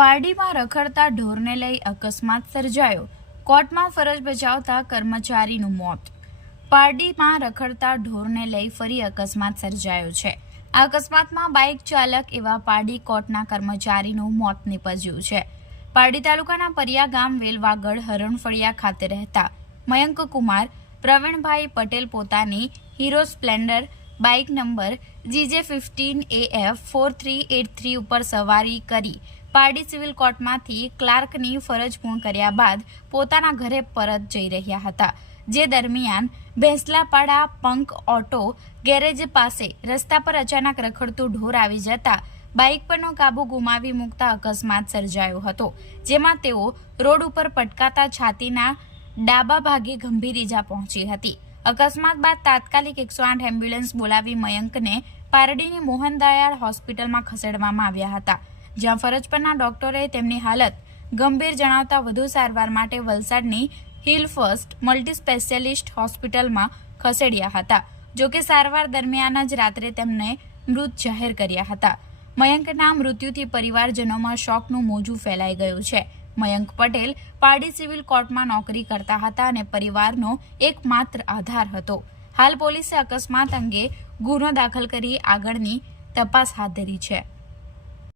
પારડીમાં રખડતા ઢોરને લઈ અકસ્માત સર્જાયો. કોર્ટમાં ફરજ બજાવતા કર્મચારીનું મોત. પારડીમાં રખડતા ઢોરને લઈ ફરી અકસ્માત સર્જાયો છે. આ અકસ્માતમાં બાઇક ચાલક એવા પારડી કોર્ટના કર્મચારીનું મોત નીપજ્યું છે. પારડી તાલુકાના પરિયા ગામ વેલવાગડ હરણફળિયા ખાતે રહેતા મયંક કુમાર પ્રવીણભાઈ પટેલ પોતાની hero Splendor bike number GJ15AF4383 ઉપર સવારી કરી પારડી સિવિલ કોર્ટમાંથી ક્લાર્કની ફરજ પૂર્ણ કર્યા બાદ પોતાના ઘરે પરત જઈ રહ્યા હતા. જે દરમિયાન ભેંસલાપાડા પંક ઓટો ગેરેજ પાસે રસ્તા પર અચાનક રખડતું ઢોર આવી જતા બાઇક પરનો કાબુ ગુમાવી મૂકતા અકસ્માત સર્જાયો હતો. જેમાં તેઓ રોડ ઉપર પટકાતા છાતીના ડાબા ભાગે ગંભીર ઈજા પહોંચી હતી. અકસ્માત બાદ તાત્કાલિક 108 એમ્બ્યુલન્સ બોલાવી મયંકને પારડીની મોહનદયાળ હોસ્પિટલમાં ખસેડવામાં આવ્યા હતા, જ્યાં ફરજ પરના ડોક્ટરે તેમની હાલત ગંભીર જણાવતા વધુ સારવાર માટે વલસાડની હિલ ફર્સ્ટ મલ્ટી સ્પેશિયાલિસ્ટ હોસ્પિટલમાં ખસેડ્યા હતા. જોકે સારવાર દરમિયાન જ રાત્રે તેમને મૃત જાહેર કર્યા હતા. મયંકના મૃત્યુથી પરિવારજનોમાં શોકનું મોજું ફેલાઈ ગયું છે. મયંક પટેલ પારડી સિવિલ કોર્ટમાં નોકરી કરતા હતા અને પરિવારનો એકમાત્ર આધાર હતો. હાલ પોલીસે અકસ્માત અંગે ગુનો દાખલ કરી આગળની તપાસ હાથ ધરી છે.